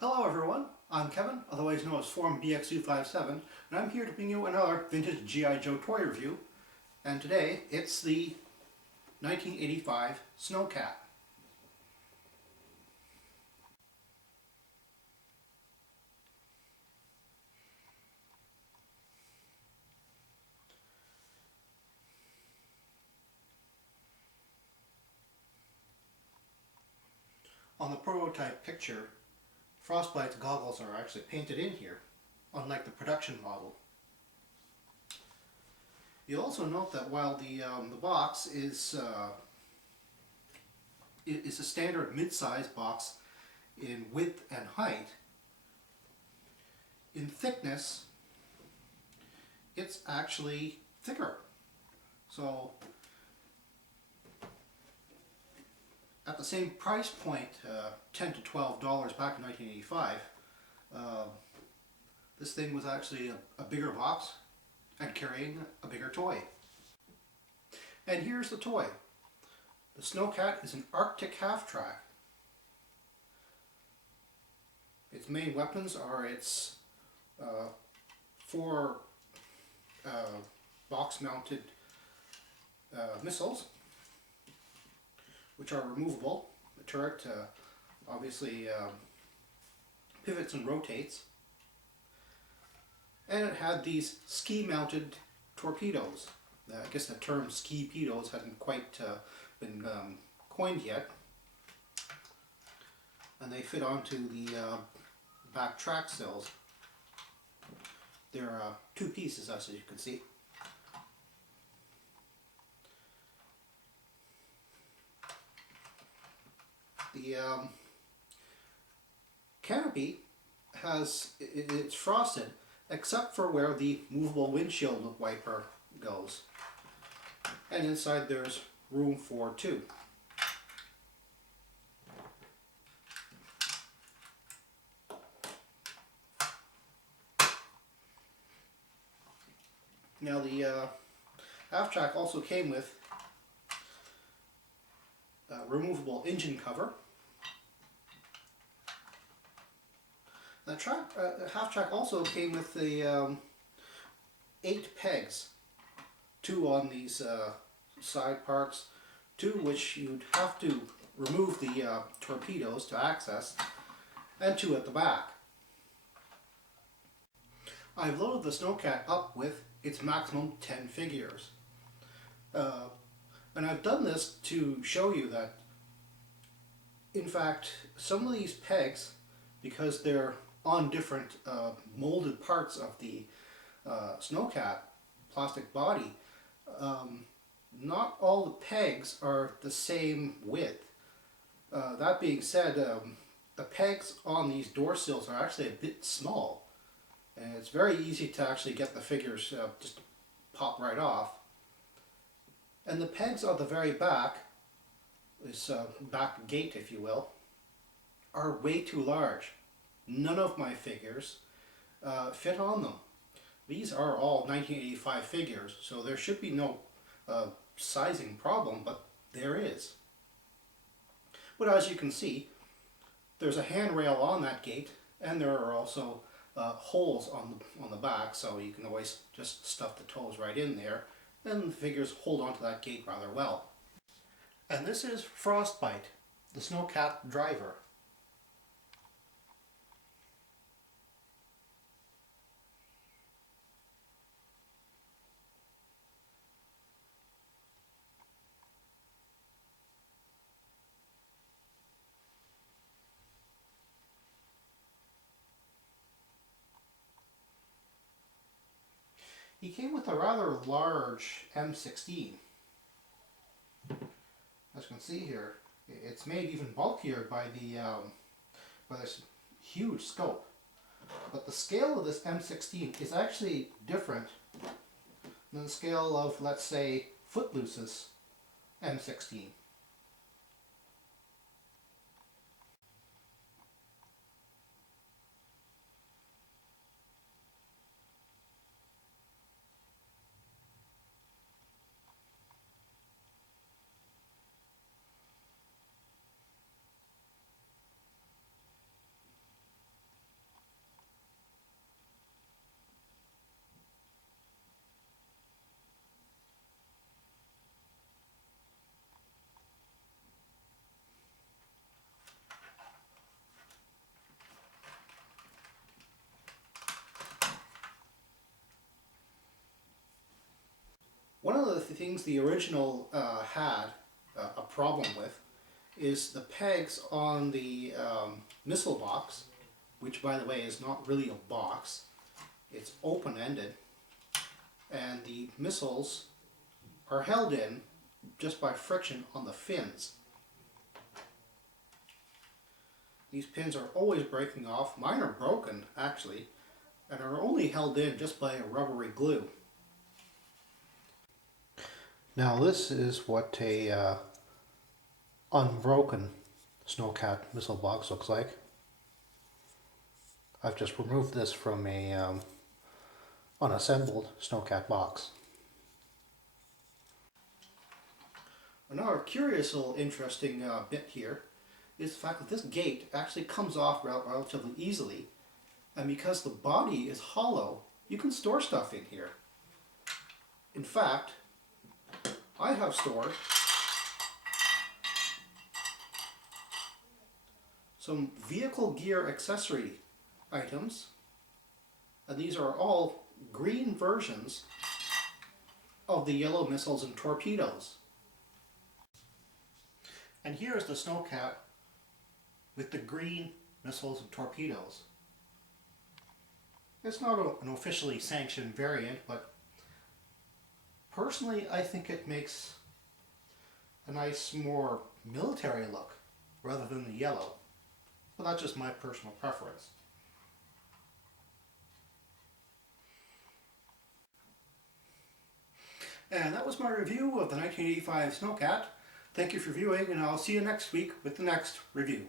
Hello everyone, I'm Kevin, otherwise known as Forum BX257, and I'm here to bring you another vintage G.I. Joe toy review. And today it's the 1985 Sno Cat. On the prototype picture, Frostbite's goggles are actually painted in here, unlike the production model. You'll also note that while the box is a standard mid-size box in width and height, in thickness it's actually thicker. So at the same price point, $10 to $12 back in 1985, this thing was actually a bigger box and carrying a bigger toy. And here's the toy. The Sno Cat is an Arctic half-track. Its main weapons are its four box-mounted missiles, which are removable. The turret obviously pivots and rotates. And it had these ski-mounted torpedoes. I guess the term ski-pedos hadn't quite been coined yet. And they fit onto the back track sills. There are two pieces, as you can see. The canopy it's frosted, except for where the movable windshield wiper goes. And inside there's room for two. Now the half-track also came with a removable engine cover. The half-track also came with the 8 pegs, 2 on these side parts, 2 which you'd have to remove the torpedoes to access, and 2 at the back. I've loaded the Sno Cat up with its maximum 10 figures. And I've done this to show you that, in fact, some of these pegs, because they're on different molded parts of the Sno Cat plastic body, not all the pegs are the same width. That being said, the pegs on these door sills are actually a bit small, and it's very easy to actually get the figures just pop right off. And the pegs on the very back, this back gate if you will, are way too large. None of my figures fit on them. These are all 1985 figures, so there should be no sizing problem, but there is. But as you can see, there's a handrail on that gate, and there are also holes on the back, so you can always just stuff the toes right in there, and the figures hold onto that gate rather well. And this is Frostbite, the Sno Cat driver. He came with a rather large M16. As you can see here, it's made even bulkier by this huge scope. But the scale of this M16 is actually different than the scale of, let's say, Footloose's M16. One of the things the original had a problem with is the pegs on the missile box, which by the way is not really a box, it's open-ended, and the missiles are held in just by friction on the fins. These pins are always breaking off. Mine are broken actually, and are only held in just by a rubbery glue. Now this is what a unbroken Sno Cat missile box looks like. I've just removed this from a unassembled Sno Cat box. Another curious little interesting bit here is the fact that this gate actually comes off relatively easily, and because the body is hollow, you can store stuff in here. In fact, I have stored some Vehicle Gear Accessory items, and these are all green versions of the yellow missiles and torpedoes. And here is the Sno Cat with the green missiles and torpedoes. It's not an officially sanctioned variant, but personally I think it makes a nice, more military look rather than the yellow. But that's just my personal preference. And that was my review of the 1985 Sno Cat. Thank you for viewing, and I'll see you next week with the next review.